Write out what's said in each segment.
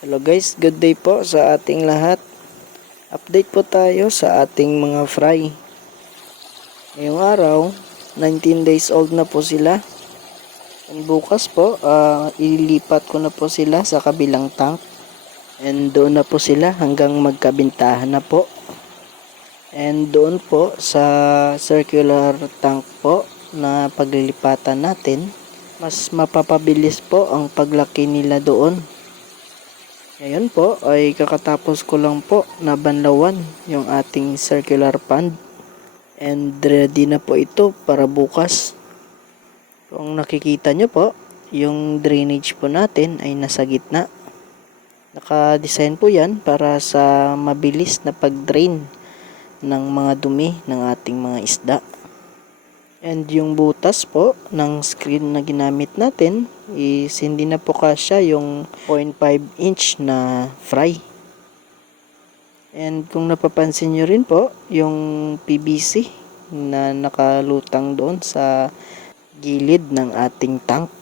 Hello guys, good day po sa ating lahat. Update po tayo sa ating mga fry. Ngayong araw, 19 days old na po sila. And bukas po, ililipat ko na po sila sa kabilang tank. And doon na po sila hanggang magkabintahan na po. And doon po sa circular tank po na paglilipatan natin, mas mapapabilis po ang paglaki nila doon. Ngayon po ay kakatapos ko lang po na banlawan yung ating circular pond and ready na po ito para bukas. Kung nakikita nyo po, yung drainage po natin ay nasa gitna. Naka-design po yan para sa mabilis na pag-drain ng mga dumi ng ating mga isda. And yung butas po ng screen na ginamit natin is hindi na po kasya yung 0.5 inch na fry. And kung napapansin nyo rin po, yung PVC na nakalutang doon sa gilid ng ating tank.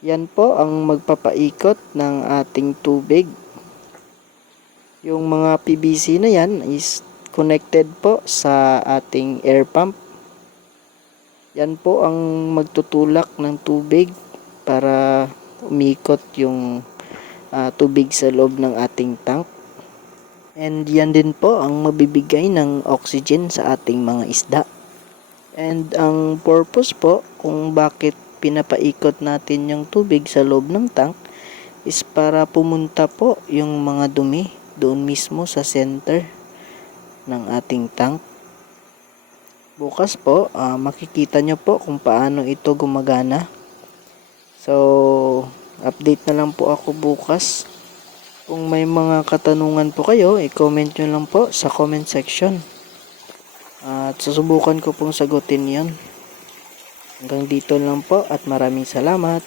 Yan po ang magpapaikot ng ating tubig. Yung mga PVC na yan is connected po sa ating air pump. Yan po ang magtutulak ng tubig para umikot yung tubig sa loob ng ating tank. And yan din po ang mabibigay ng oxygen sa ating mga isda. And ang purpose po kung bakit pinapaikot natin yung tubig sa loob ng tank is para pumunta po yung mga dumi doon mismo sa center ng ating tank. Bukas po, makikita nyo po kung paano ito gumagana. So, update na lang po ako bukas. Kung may mga katanungan po kayo, i-comment nyo lang po sa comment section. At susubukan ko pong sagutin yon. Hanggang dito lang po at maraming salamat.